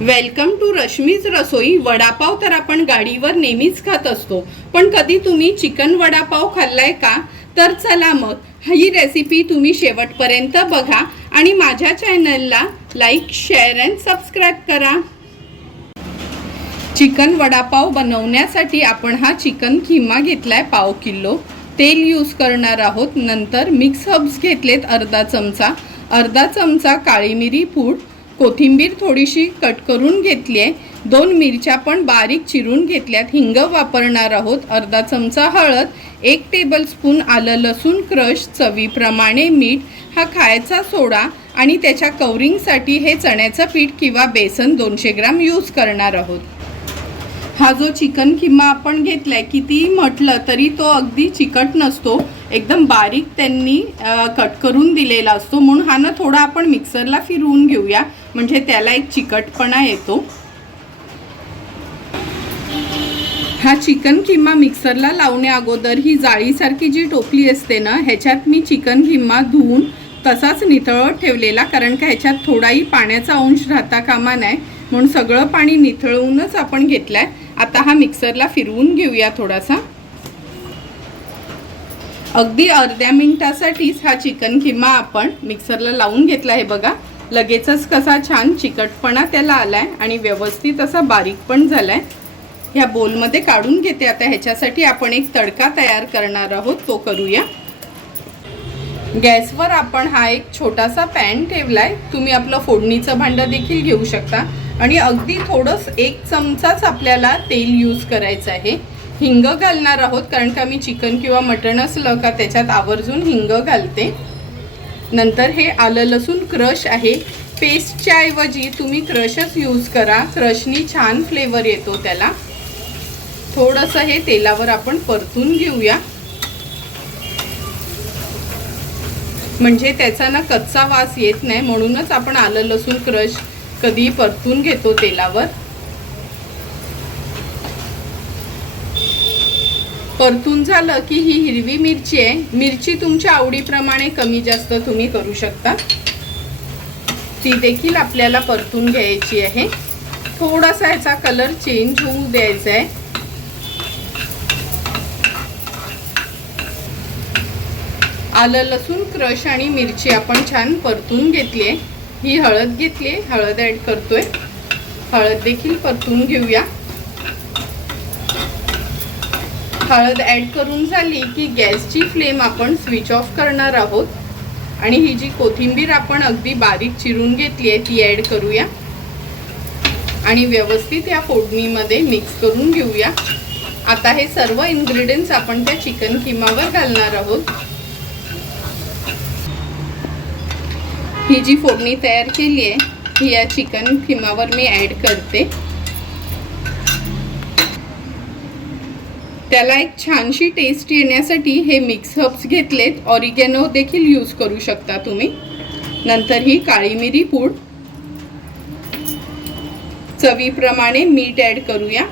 Welcome to Rashmi's रसोई। वडापाव तर आपण गाडीवर नेहमीच खात असतो, पण कधी तुम्ही चिकन वडापाव खाल्लाय का? तर चला मग ही रेसिपी तुम्ही शेवटपर्यंत बघा आणि माझ्या चॅनलला लाईक, शेअर अँड सबस्क्राईब करा। चिकन वडापाव बनवण्यासाठी आपण हा चिकन किमा घेतलाय पाव किलो। तेल यूज करणार आहोत। नंतर मिक्स हर्ब्स घेतलेत अर्धा चमचा काळी मिरी पूड, कोथिंबीर थोडीशी कट करून घेतली आहे, 2 मिरच्या पण बारीक चिरून घेतल्यात, हिंग वापरणार आहोत, अर्धा चमचा हळद, 1 टेबलस्पून आलं लसूण क्रश, चवीप्रमाणे मीठ, हा खायचा सोडा आणि त्याच्या कवरिंगसाठी हे चण्याचं पीठ किंवा बेसन 200 ग्राम यूज करणार आहोत। हा जो चिकन किमा आपण घेतलाय किती म्हटलं तरी तो अगदी चिकट नसतो, एकदम बारीक त्यांनी कट करून दिलेला असतो, म्हणून हा ना थोडा आपण मिक्सरला फिरवून घेऊया, म्हणजे त्याला एक चिकटपणा येतो। हा चिकन किमा मिक्सरला लावण्या अगोदर ही जाळीसारखी जी टोपली असते ना, ह्याच्यात मी चिकन किमा धुवून तसाच निथळत ठेवलेला, कारण का ह्याच्यात थोडाही पाण्याचा अंश राहता कामा नये, म्हणून सगळं पाणी निथळूनच आपण घेतलाय। आता हा मिक्सरला फिरवून घेऊया थोडासा। अगदी अर्ध्या मिनिटासाठीच हा चिकन किमा आपण मिक्सरला लावून घेतला आहे। बघा लगेचच कसा छान चिकटपणा त्याला आलाय आणि व्यवस्थित असा बारीक पण झालाय। ह्या बोलमध्ये काढून घेते। आता ह्याच्यासाठी आपण एक तडका तयार करणार आहोत, तो करूया। गॅसवर आपण हा एक छोटासा पॅन ठेवलाय, तुम्ही आपलं फोडणीचं भांडं देखील घेऊ शकता आणि अगदी थोडंस 1 चमचाच आपल्याला तेल यूज करायचं आहे। हिंग घालणार आहोत, कारण का मी चिकन किंवा मटण असलं का त्याच्यात आवर्जून हिंग घालते। नंतर हे आलं लसूण क्रश आहे, पेस्टच्या ऐवजी तुम्ही क्रशच यूज करा, क्रशनी छान फ्लेवर येतो त्याला। थोडंसं हे तेलावर आपण परतून घेऊया, म्हणजे त्याचा ना कच्चा वास येत नाही, म्हणूनच आपण आलं लसूण क्रश कधी परतून घेतो तेलावर। परतून झालं की ही हिरवी मिरची आहे, मिरची तुमच्या आवडीप्रमाणे कमी जास्त तुम्ही करू शकता, ती देखील आपल्याला परतून घ्यायची आहे। थोडासा याचा कलर चेंज होऊ द्यायचा आहे। आलं लसूण क्रश आणि मिरची आपण छान परतून घेतली आहे। ही हळद घेतली आहे, हळद ॲड करतोय, हळद देखील परतून घेऊया। हळद ॲड करून झाली की गॅसची फ्लेम आपण स्विच ऑफ करणार आहोत आणि ही जी कोथिंबीर आपण अगदी बारीक चिरून घेतली आहे ती ॲड करूया आणि व्यवस्थित या फोडणीमध्ये मिक्स करून घेऊया। आता हे सर्व इन्ग्रेडियंट्स आपण त्या चिकन किमावर घालणार आहोत। ही जी फोडणी तयार केली आहे ही या चिकन किमावर मी ॲड करते। त्याला एक छानशी टेस्ट येण्यासाठी हे मिक्स हर्ब्स घेतलेत, ऑरिगॅनो देखील यूज करू शकता तुम्ही। नंतर ही काळी मिरी पूड, चवीप्रमाणे मीठ ॲड करूया।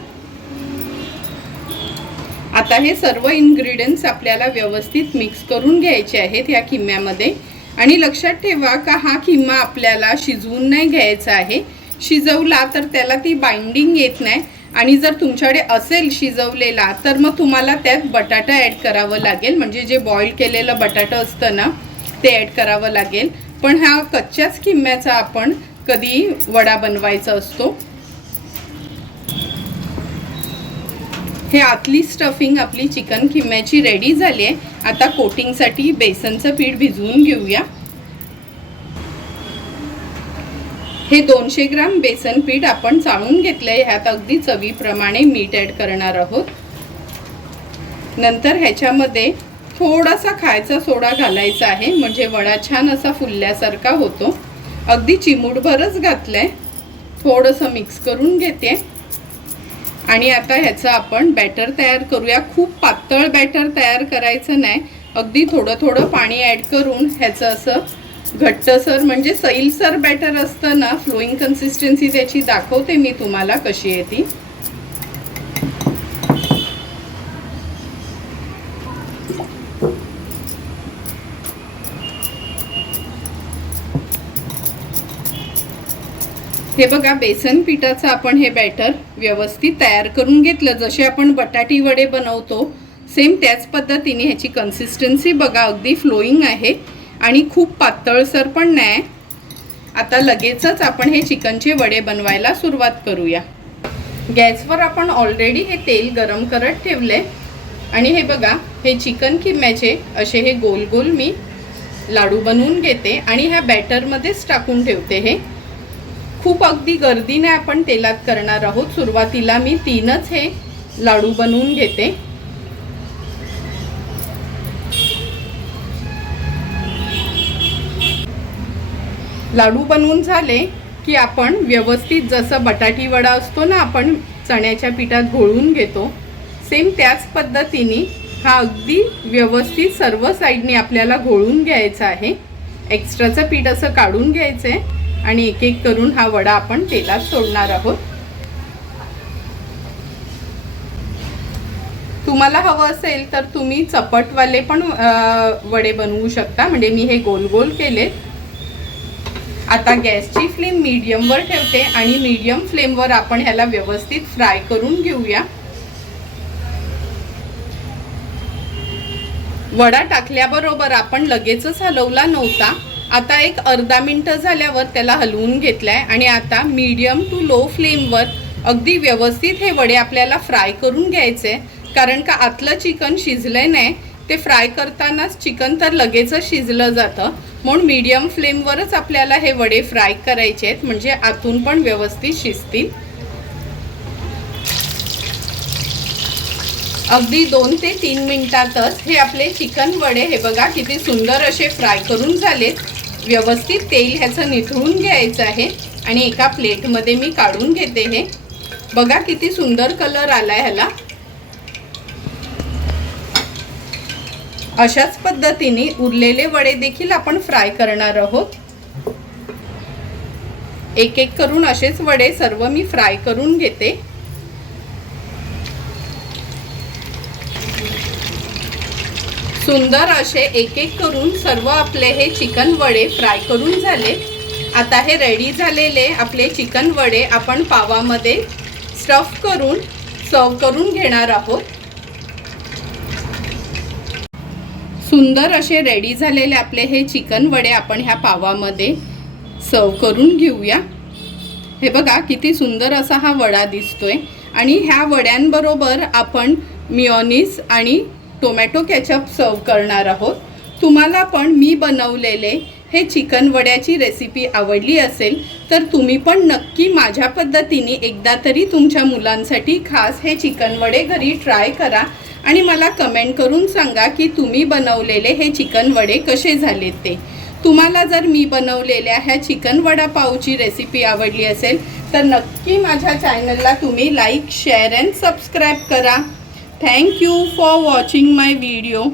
आता हे सर्व इन्ग्रेडियंट्स आपल्याला व्यवस्थित मिक्स करून घ्यायचे आहेत या किम्यामध्ये। आणि लक्षात ठेवा का हा किमा आपल्याला शिजवून नाही घ्यायचा आहे, शिजवला तर त्याला ती बाइंडिंग येत नाही, आणि जर तुमच्याकडे असेल शिजवलेला तर मग तुम्हाला त्यात बटाटा ॲड करावं लागेल, म्हणजे जे बॉईल केलेलं बटाटा असतं ना ते ॲड करावं लागेल। पण हा कच्च्याच किम्याचा आपण कधी वडा बनवायचा असतो। हे आतली स्टफिंग आपली चिकन किम्याची रेडी झाली आहे। आता कोटिंगसाठी बेसनचं पीठ भिजवून घेऊया। हे 200 ग्राम बेसन पीठ आपण चाळून घेतलंय, ह्यात अगदी चवीप्रमाणे मीठ ॲड करणार आहोत। नंतर ह्याच्यामध्ये थोडासा खायचा सोडा घालायचा आहे, म्हणजे वडा छान असा फुलल्यासारखा होतो। अगदी चिमूटभरच घातलंय, थोडंसं मिक्स करून घेते आणि आता ह्याचं आपण बॅटर तयार करूया। खूप पातळ बॅटर तयार करायचं नाही, अगदी थोडं थोडं पाणी ॲड करून ह्याचं असं घट्टसर, म्हणजे सैलसर बॅटर असतं ना, फ्लोईंग कन्सिस्टन्सी त्याची दाखवते मी तुम्हाला कशी आहे ती। हे बघा, बेसन पिठाचं आपण हे बॅटर व्यवस्थित तयार करून घेतलं. जसे आपण बटाटी वडे बनवतो सेम त्याच पद्धतीने ह्याची कन्सिस्टन्सी बघा, अगदी फ्लोईंग आहे आणि खूप पातळसर पण नाही. आता लगेचच आपण हे चिकनचे वडे बनवायला सुरुवात करूया. गॅसवर आपण ऑलरेडी हे तेल गरम करत ठेवले आणि हे बघा, हे चिकन किम्याचे असे हे गोल गोल मी लाडू बनवून घेते आणि ह्या बॅटरमध्येच टाकून ठेवते. हे खूप अगदी गर्दीने आपण तेलात करणार आहोत. सुरुवातीला मी 3च हे लाडू बनवून घेते. लाडू बनवून झाले की आपण व्यवस्थित जसं बटाटी वडा असतो ना, आपण चण्याच्या पिठात घोळून घेतो सेम त्याच पद्धतीने हा अगदी व्यवस्थित सर्व साईडने आपल्याला घोळून घ्यायचा आहे. एक्स्ट्राचं पीठ असं काढून घ्यायचं आहे आणि एक एक करून हा वडा आपण तेलात सोडणार आहोत. तुम्हाला हवं असेल तर तुम्ही चपटवाले पण वडे बनवू शकता. म्हणजे मी हे गोल गोल केले. आता गॅसची फ्लेम मीडियमवर ठेवते आणि मीडियम फ्लेमवर आपण ह्याला व्यवस्थित फ्राय करून घेऊया. वडा टाकल्याबरोबर आपण लगेचच हलवला नव्हता. आता एक अर्धा मिनिट झाल्यावर त्याला हलवून घेतलाय आणि आता मीडियम टू लो फ्लेमवर अगदी व्यवस्थित हे वडे आपल्याला फ्राय करून घ्यायचे. कारण का आतलं चिकन शिजलंय नाही, ते फ्राय करतानाच चिकन तर लगेचच शिजलं जातं. म्हणून मीडियम फ्लेमवरच आपल्याला हे वडे फ्राय करायचे आहेत, म्हणजे आतून पण व्यवस्थित शिजतील. अगदी 2 ते 3 मिनिटातच हे आपले चिकन वडे हे बघा किती सुंदर असे फ्राय करून झालेत. व्यवस्थित तेल ह्याचं निथळून घ्यायचं आहे आणि एका प्लेटमध्ये मी काढून घेते. हे बघा किती सुंदर कलर आलाय ह्याला. अशाच पद्धतीने उरलेले वडे देखील आपण फ्राय करणार आहोत. एक एक करून असेच वडे सर्व मी फ्राय करून घेते. सुंदर असे एक एक करून सर्व आपले हे चिकन वडे फ्राय करून झाले. आता हे रेडी झालेले आपले चिकन वडे आपण पावामध्ये स्टफ करून सर्व करून घेणार आहोत. सुंदर असे रेडी झालेले आपले हे चिकन वडे आपण ह्या पावामध्ये सर्व करून घेऊया. हे बघा किती सुंदर असा हा वडा दिसतोय आणि ह्या वड्यांबरोबर आपण मेयोनीज आणि टोमॅटो केचप सर्व करणार आहोत. तुम्हाला पण मी बनवलेले हे चिकन वड्याची रेसिपी आवडली असेल तर तुम्ही पण नक्की माझ्या पद्धतीने एकदा तरी तुमच्या मुलांसाठी खास हे चिकन वडे घरी ट्राय करा आणि मला कमेंट करून सांगा की तुम्ही बनवलेले हे चिकन वडे कसे झालेत ते. तुम्हाला जर मी बनवलेल्या ह्या चिकन वडापावची रेसिपी आवडली असेल तर नक्की माझ्या चॅनलला तुम्ही लाईक, शेअर अँड सबस्क्राईब करा. Thank you for watching my video.